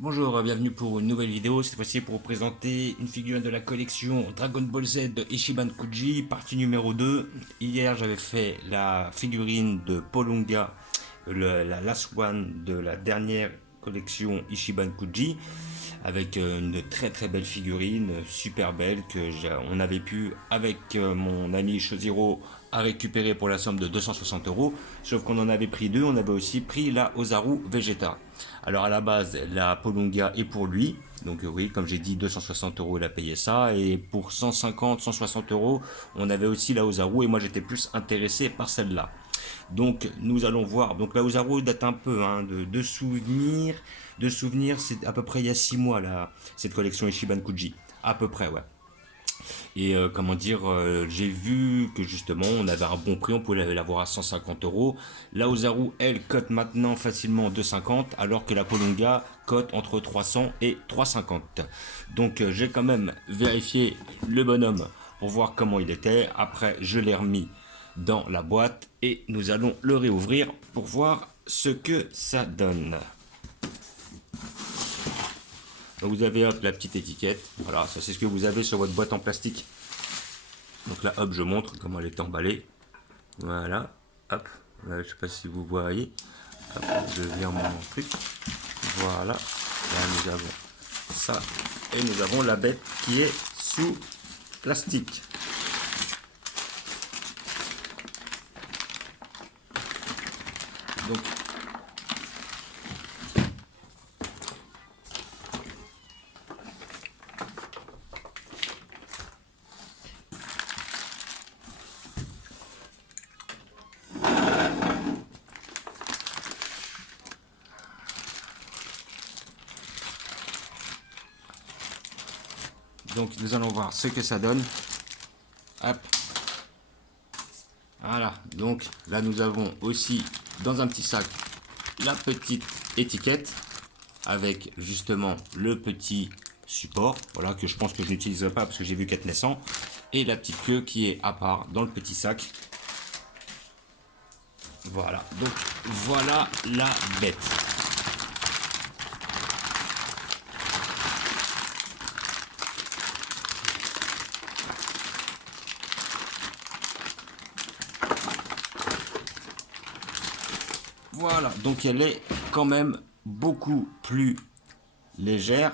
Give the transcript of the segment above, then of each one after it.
Bonjour, bienvenue pour une nouvelle vidéo, cette fois-ci pour vous présenter une figurine de la collection Dragon Ball Z de Ichiban Kuji, partie numéro 2. Hier j'avais fait la figurine de Polunga, la last one de la dernière collection Ichiban Kuji, avec une très très belle figurine, super belle, on avait pu avec mon ami Shoziro à récupérer pour la somme de 260 euros, sauf qu'on en avait pris deux, on avait aussi pris la Ozaru Vegeta. Alors à la base, la Polunga est pour lui, donc oui, comme j'ai dit, 260 euros, il a payé ça, et pour 150, 160 euros, on avait aussi la Ozaru, et moi j'étais plus intéressé par celle-là. Donc nous allons voir. Donc la Ozaru date un peu de souvenirs. De souvenirs, c'est à peu près il y a 6 mois là, cette collection Ichiban Kuji. À peu près, ouais. Et comment dire, j'ai vu que justement on avait un bon prix, on pouvait l'avoir à 150 euros. La Ozaru, elle, cote maintenant facilement 250, alors que la Polonga cote entre 300 et 350. Donc j'ai quand même vérifié le bonhomme pour voir comment il était. Après, je l'ai remis dans la boîte et nous allons le réouvrir pour voir ce que ça donne. Donc vous avez hop, la petite étiquette, voilà, ça c'est ce que vous avez sur votre boîte en plastique. Donc là hop, je montre comment elle est emballée. Voilà, hop, là, je sais pas si vous voyez. Hop, je viens mon truc. Voilà, là nous avons ça et nous avons la bête qui est sous plastique. Donc Donc nous allons voir ce que ça donne. Hop. Voilà, donc là nous avons aussi dans un petit sac la petite étiquette avec justement le petit support, voilà, que je pense que je n'utiliserai pas parce que j'ai vu qu'être naissant, et la petite queue qui est à part dans le petit sac. Voilà, donc voilà la bête. Voilà, donc elle est quand même beaucoup plus légère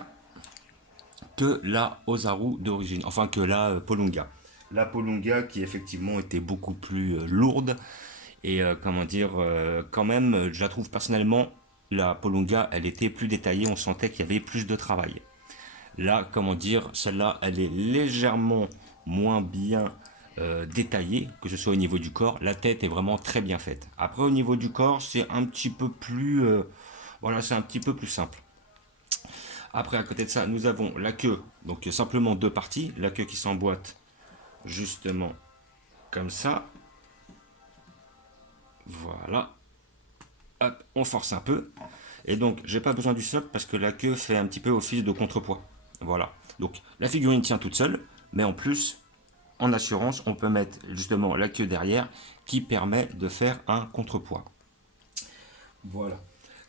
que la Ozaru d'origine, enfin que la Polunga. La Polunga qui effectivement était beaucoup plus lourde et comment dire, quand même, je la trouve personnellement, la Polunga, elle était plus détaillée, on sentait qu'il y avait plus de travail. Là, comment dire, celle-là, elle est légèrement moins bien détaillée, que ce soit au niveau du corps. La tête est vraiment très bien faite. Après, au niveau du corps, c'est un petit peu plus, voilà, c'est un petit peu plus simple. Après, à côté de ça, nous avons la queue, donc simplement deux parties. La queue qui s'emboîte justement comme ça. Voilà. Hop, on force un peu. Et donc, j'ai pas besoin du socle parce que la queue fait un petit peu office de contrepoids. Voilà. Donc, la figurine tient toute seule, mais en plus, en assurance, on peut mettre justement la queue derrière qui permet de faire un contrepoids. Voilà.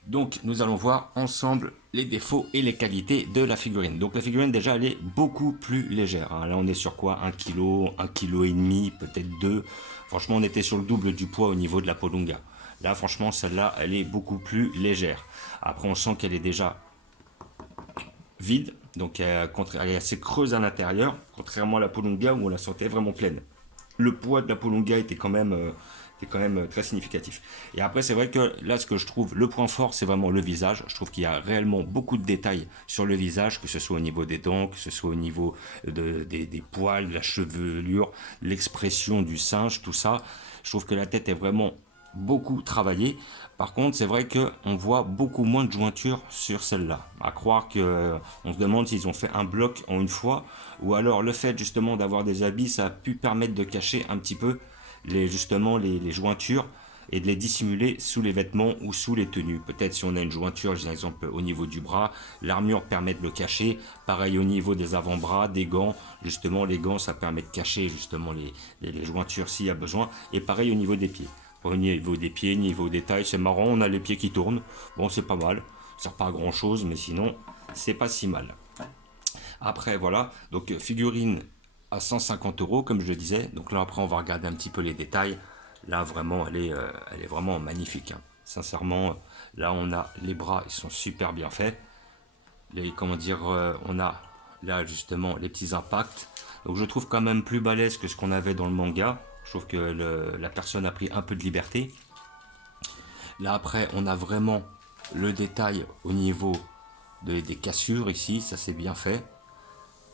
Donc nous allons voir ensemble les défauts et les qualités de la figurine. Donc la figurine déjà elle est beaucoup plus légère. Là on est sur quoi, 1 kg, 1 kg et demi, peut-être 2. Franchement on était sur le double du poids au niveau de la Polunga. Là franchement celle-là elle est beaucoup plus légère. Après on sent qu'elle est déjà vide. Donc elle est assez creuse à l'intérieur. Contrairement à la Polunga où on la sentait vraiment pleine. Le poids de la Polunga était quand même très significatif. Et après, c'est vrai que là, ce que je trouve le point fort, c'est vraiment le visage. Je trouve qu'il y a réellement beaucoup de détails sur le visage, que ce soit au niveau des dents, que ce soit au niveau des poils, de la chevelure, l'expression du singe, tout ça. Je trouve que la tête est vraiment beaucoup travaillée. Par contre, c'est vrai qu'on voit beaucoup moins de jointures sur celle-là. À croire que on se demande s'ils ont fait un bloc en une fois, ou alors le fait justement d'avoir des habits, ça a pu permettre de cacher un petit peu justement les jointures et de les dissimuler sous les vêtements ou sous les tenues. Peut-être si on a une jointure, par exemple au niveau du bras, l'armure permet de le cacher. Pareil au niveau des avant-bras, des gants. Justement, les gants, ça permet de cacher justement les jointures s'il y a besoin. Et pareil au niveau des pieds. Au niveau des pieds, niveau des tailles, c'est marrant, on a les pieds qui tournent. Bon, c'est pas mal. sert pas à grand chose, mais sinon, c'est pas si mal. Après, voilà, donc figurine à 150 euros, comme je le disais. Donc là, après, on va regarder un petit peu les détails. Là, vraiment, elle est vraiment magnifique, hein. Sincèrement, là, on a les bras, ils sont super bien faits. Comment dire, on a là, justement, les petits impacts. Donc je trouve quand même plus balèze que ce qu'on avait dans le manga. Je trouve que la personne a pris un peu de liberté. Là, après, on a vraiment le détail au niveau des cassures ici, ça c'est bien fait.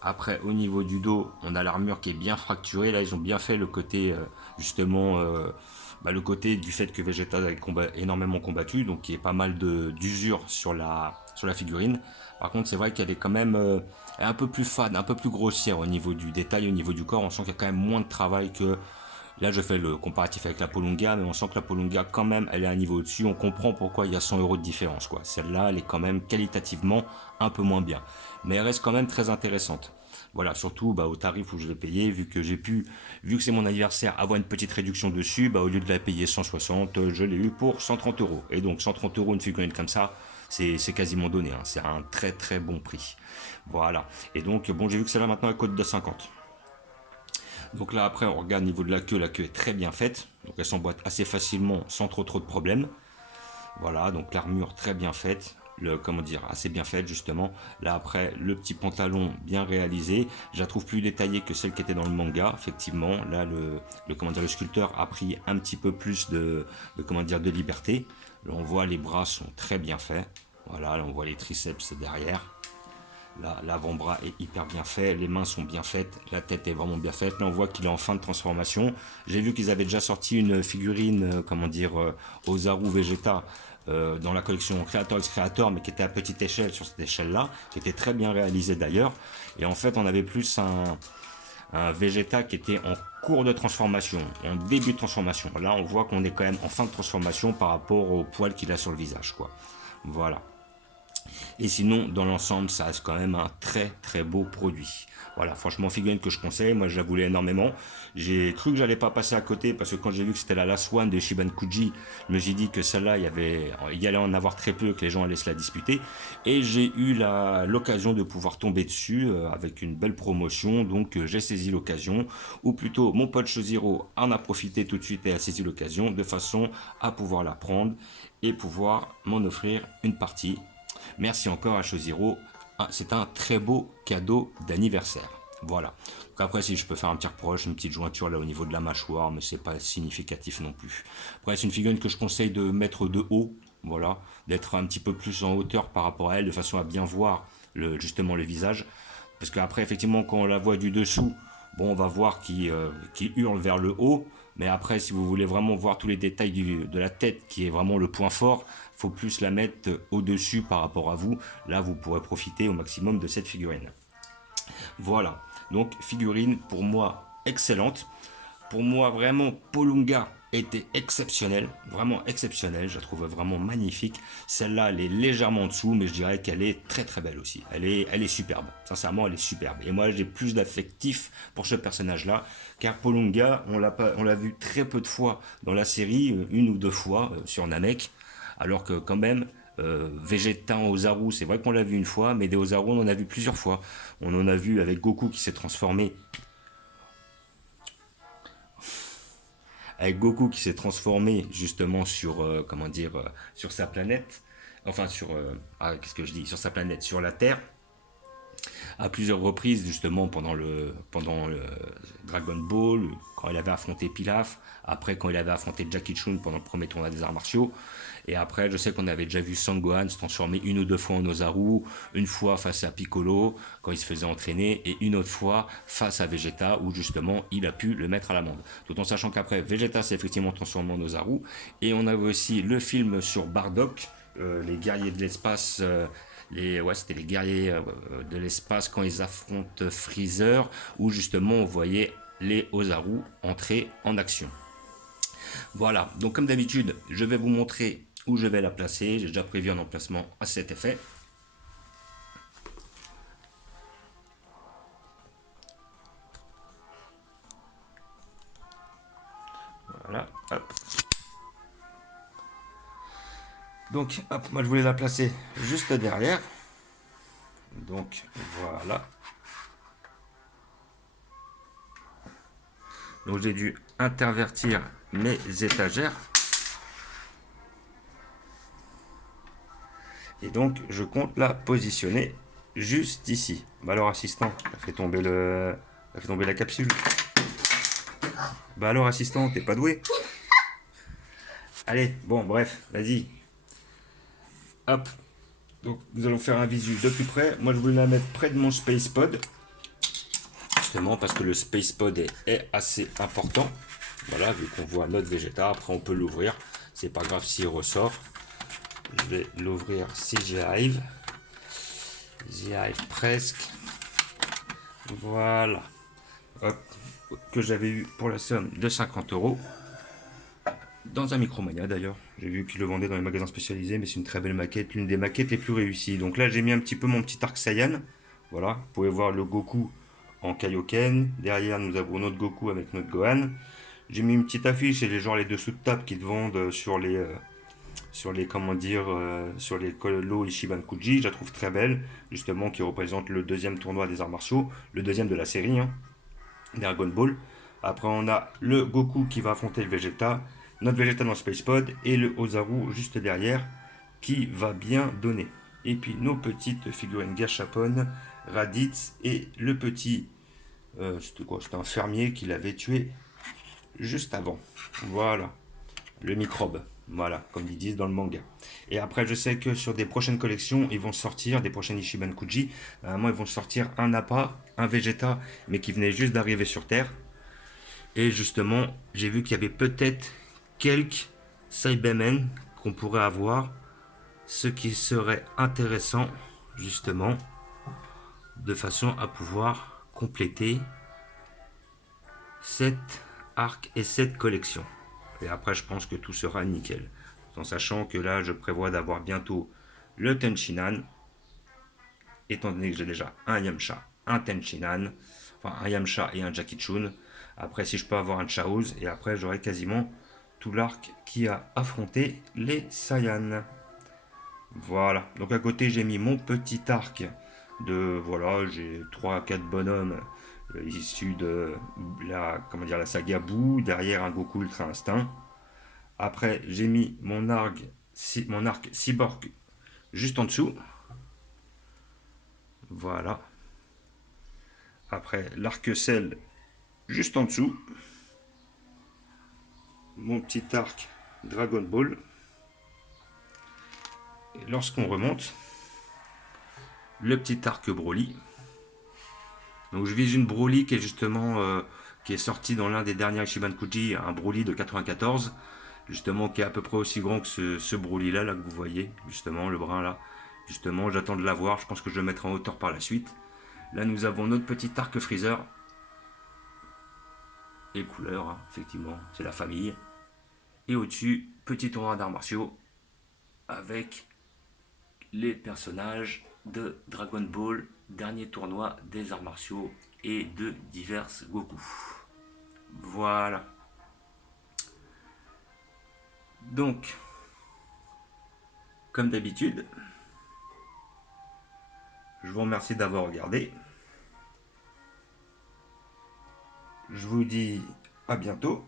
Après, au niveau du dos, on a l'armure qui est bien fracturée. Là, ils ont bien fait le côté, justement, le côté du fait que Vegeta a énormément combattu, donc il y a pas mal d'usure sur la figurine. Par contre, c'est vrai qu'elle est quand même un peu plus fade, un peu plus grossière au niveau du détail, au niveau du corps. On sent qu'il y a quand même moins de travail que. Là, je fais le comparatif avec la Polunga, mais on sent que la Polunga, quand même, elle est à un niveau au-dessus. On comprend pourquoi il y a 100 euros de différence, quoi. Celle-là, elle est quand même qualitativement un peu moins bien. Mais elle reste quand même très intéressante. Voilà, surtout au tarif où je l'ai payé, vu que c'est mon anniversaire, avoir une petite réduction dessus, au lieu de la payer 160, je l'ai eu pour 130 euros. Et donc 130 euros, une figurine comme ça, c'est quasiment donné, hein. C'est un très très bon prix. Voilà. Et donc, bon, j'ai vu que celle-là maintenant elle coûte 2,50. Donc là, après, on regarde au niveau de la queue est très bien faite. Donc elle s'emboîte assez facilement, sans trop de problèmes. Voilà, donc l'armure très bien faite. Comment dire, assez bien faite justement. Là après, le petit pantalon bien réalisé. Je la trouve plus détaillée que celle qui était dans le manga, effectivement. Là, le sculpteur a pris un petit peu plus de liberté. Là, on voit les bras sont très bien faits. Voilà, là, on voit les triceps derrière. Là, l'avant-bras est hyper bien fait, les mains sont bien faites, la tête est vraiment bien faite. Là, on voit qu'il est en fin de transformation. J'ai vu qu'ils avaient déjà sorti une figurine, Ozaru Vegeta, dans la collection Creator X Creator, mais qui était à petite échelle sur cette échelle-là, qui était très bien réalisée d'ailleurs. Et en fait, on avait plus un Vegeta qui était en cours de transformation, en début de transformation. Là, on voit qu'on est quand même en fin de transformation par rapport au poil qu'il a sur le visage, quoi. Voilà. Et sinon, dans l'ensemble, ça reste quand même un très très beau produit. Voilà, franchement, figurine que je conseille. Moi, je la voulais énormément. J'ai cru que j'allais pas passer à côté parce que quand j'ai vu que c'était la Last One de Shibankuji, je me suis dit que celle-là, il y allait en avoir très peu, que les gens allaient se la disputer. Et j'ai eu l'occasion de pouvoir tomber dessus avec une belle promotion. Donc, j'ai saisi l'occasion. Ou plutôt, mon pote Shoziro en a profité tout de suite et a saisi l'occasion de façon à pouvoir la prendre et pouvoir m'en offrir une partie. Merci encore à Shoziro. Ah, c'est un très beau cadeau d'anniversaire. Voilà. Donc après, si je peux faire un petit reproche, une petite jointure là au niveau de la mâchoire, mais c'est pas significatif non plus. Après, c'est une figurine que je conseille de mettre de haut. Voilà. D'être un petit peu plus en hauteur par rapport à elle, de façon à bien voir justement le visage. Parce qu'après, effectivement, quand on la voit du dessous, bon, on va voir qu'il hurle vers le haut. Mais après, si vous voulez vraiment voir tous les détails de la tête, qui est vraiment le point fort, faut plus la mettre au-dessus par rapport à vous. Là, vous pourrez profiter au maximum de cette figurine. Voilà. Donc, figurine pour moi excellente. Pour moi, vraiment, Polunga était exceptionnelle, vraiment exceptionnelle. Je la trouve vraiment magnifique. Celle-là, elle est légèrement en dessous, mais je dirais qu'elle est très très belle aussi. Elle est superbe. Sincèrement, elle est superbe. Et moi, j'ai plus d'affectif pour ce personnage-là, car Polunga, on l'a vu très peu de fois dans la série, une ou deux fois sur Namek, alors que quand même, Vegeta en Ozaru, c'est vrai qu'on l'a vu une fois, mais des Ozaru, on en a vu plusieurs fois. On en a vu avec Goku qui s'est transformé avec Goku qui s'est transformé justement sur sur sa planète, enfin qu'est-ce que je dis, sur sa planète, sur la Terre, à plusieurs reprises justement pendant le Dragon Ball, quand il avait affronté Pilaf, après quand il avait affronté Jackie Chun pendant le premier tournoi des arts martiaux, et après je sais qu'on avait déjà vu Sangohan se transformer une ou deux fois en Ozaru, une fois face à Piccolo quand il se faisait entraîner, et une autre fois face à Vegeta où justement il a pu le mettre à l'amende. Tout en sachant qu'après Vegeta s'est effectivement transformé en Ozaru, et on avait aussi le film sur Bardock, les guerriers de l'espace, c'était les guerriers de l'espace quand ils affrontent Freezer, où justement on voyait les Ozaru entrer en action. Voilà, donc comme d'habitude, je vais vous montrer où je vais la placer. J'ai déjà prévu un emplacement à cet effet. Voilà, hop. Donc, hop, moi je voulais la placer juste derrière. Donc, voilà. Donc, j'ai dû intervertir mes étagères. Et donc, je compte la positionner juste ici. Bah alors, assistant, t'as fait tomber t'as fait tomber la capsule. Bah alors, assistant, t'es pas doué. Allez, bon, bref, vas-y. Hop. Donc, nous allons faire un visu de plus près. Moi, je voulais la mettre près de mon SpacePod. Justement, parce que le SpacePod est assez important. Voilà, vu qu'on voit notre Vegeta. Après, on peut l'ouvrir. C'est pas grave s'il ressort. Je vais l'ouvrir si j'y arrive. J'y arrive presque. Voilà. Hop. Que j'avais eu pour la somme de 50 euros. Dans un Micromania d'ailleurs. J'ai vu qu'ils le vendaient dans les magasins spécialisés, mais c'est une très belle maquette, l'une des maquettes les plus réussies. Donc là, j'ai mis un petit peu mon petit arc Saiyan. Voilà, vous pouvez voir le Goku en Kaioken. Derrière, nous avons notre Goku avec notre Gohan. J'ai mis une petite affiche et les dessous de table qui te vendent comment dire, sur les lots Ichiban Kuji. Je la trouve très belle, justement, qui représente le deuxième tournoi des arts martiaux, le deuxième de la série, hein, Dragon Ball. Après, on a le Goku qui va affronter le Vegeta, notre Vegeta dans Space Pod et le Ozaru juste derrière qui va bien donner. Et puis nos petites figurines Gashapon, Raditz et le petit, c'était quoi? C'était un fermier qui l'avait tué juste avant. Voilà, le microbe. Voilà, comme ils disent dans le manga. Et après, je sais que sur des prochaines collections, ils vont sortir, des prochaines Ichiban Kuji, ils vont sortir un Nappa, un Vegeta, mais qui venait juste d'arriver sur Terre. Et justement, j'ai vu qu'il y avait peut-être quelques Cybermen qu'on pourrait avoir, ce qui serait intéressant, justement, de façon à pouvoir compléter cette arc et cette collection. Et après, je pense que tout sera nickel. En sachant que là, je prévois d'avoir bientôt le Tenshinhan, étant donné que j'ai déjà un Yamcha, un Tenshinhan, enfin un Yamcha et un Jackie Chun. Après, si je peux avoir un Chaoz, et après, j'aurai quasiment tout l'arc qui a affronté les Saiyans. Voilà. Donc à côté, j'ai mis mon petit arc de, voilà, j'ai 3 à 4 bonhommes issus de la saga Boo, derrière un Goku Ultra Instinct. Après, j'ai mis mon arc cyborg juste en dessous. Voilà. Après, l'arc Cell juste en dessous. Mon petit arc Dragon Ball. Et lorsqu'on remonte, le petit arc Broly. Donc je vise une Broly qui est justement qui est sortie dans l'un des derniers Ichiban Kuji, un Broly de 94, justement qui est à peu près aussi grand que ce Broly là que vous voyez, justement le brun là. Justement, j'attends de l'avoir, je pense que je le mettrai en hauteur par la suite. Là nous avons notre petit arc Freezer. Les couleurs, hein, effectivement, c'est la famille. Et au-dessus, petit tournoi d'arts martiaux avec les personnages de Dragon Ball, dernier tournoi des arts martiaux et de divers Goku. Voilà. Donc, comme d'habitude, je vous remercie d'avoir regardé. Je vous dis à bientôt.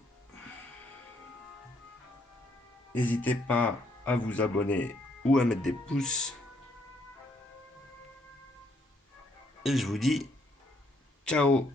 N'hésitez pas à vous abonner ou à mettre des pouces. Et je vous dis ciao.